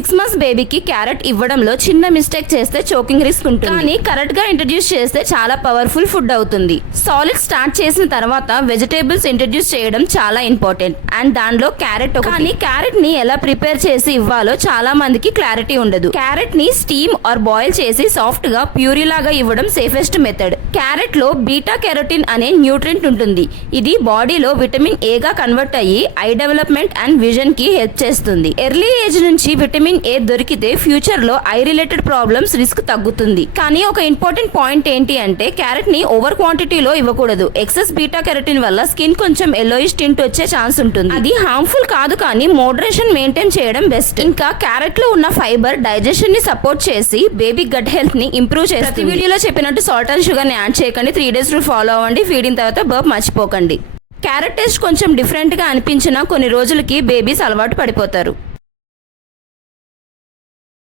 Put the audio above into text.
6 months బేబీకి carrot ఇవ్వడంలో చిన్న మిస్టేక్ చేస్తే చోకింగ్ రిస్క్ ఉంటుంది, కానీ కరెక్ట్ గా ఇంట్రడ్యూస్ చేస్తే చాలా పవర్ఫుల్ ఫుడ్ అవుతుంది. సాలిడ్ స్టార్ట్ చేసిన తర్వాత వెజిటేబుల్స్ ఇంట్రడ్యూస్ చేయడం చాలా ఇంపార్టెంట్ అండ్ దానిలో క్యారెట్. కానీ క్యారెట్ ని ఎలా ప్రిపేర్ చేసి ఇవ్వాలో చాలా మందికి క్లారిటీ ఉండదు. క్యారెట్ ని స్టీమ్ ఆర్ బాయిల్ చేసి సాఫ్ట్ గా ప్యూరీ లాగా ఇవ్వడం సేఫెస్ట్ మెథడ్. క్యారెట్ లో బీటా కెరోటిన్ అనే న్యూట్రియంట్ ఉంటుంది. ఇది బాడీలో విటమిన్ ఏ గా కన్వర్ట్ అయ్యి ఐ డెవలప్మెంట్ అండ్ విజన్ కి హెల్ప్ చేస్తుంది. ఎర్లీ ఏజ్ నుంచి విటమిన్ ఏ దొరికితే ఫ్యూచర్ లో ఐ రిలేటెడ్ ప్రాబ్లమ్స్ రిస్క్ తగ్గుతుంది. కానీ ఒక ఇంపార్టెంట్ పాయింట్ ఏంటి అంటే క్యారెట్ ని ఓవర్ క్వాంటిటీలో ఇవ్వకూడదు. ఎక్సెస్ బీటా కెరోటిన్ వల్ల స్కిన్ కొంచెం ఎల్లోయిష్ టింట్ వచ్చే ఛాన్స్ ఉంటుంది. అది హార్మ్ఫుల్ కాదు, కానీ మోడరేషన్ మెయింటైన్ చేయడం బెస్ట్. ఇంకా క్యారెట్ లో ఉన్న ఫైబర్ డైజెషన్ ని సపోర్ట్ చేసి బేబీ గట్ హెల్త్ ని ఇంప్రూవ్ చేస్తుంది. ప్రతి వీడియోలో చెప్పినట్టు సాల్ట్ అండ్ షుగర్ ని యాడ్ చేయకండి. 3 days రూల్ ఫాలో అవ్వండి. ఫీడింగ్ తర్వాత బర్ప్ మర్చిపోకండి. క్యారెట్ టేస్ట్ కొంచెం డిఫరెంట్ గా అనిపించినా కొన్ని రోజులకి బేబీస్ అలవాటు పడిపోతారు.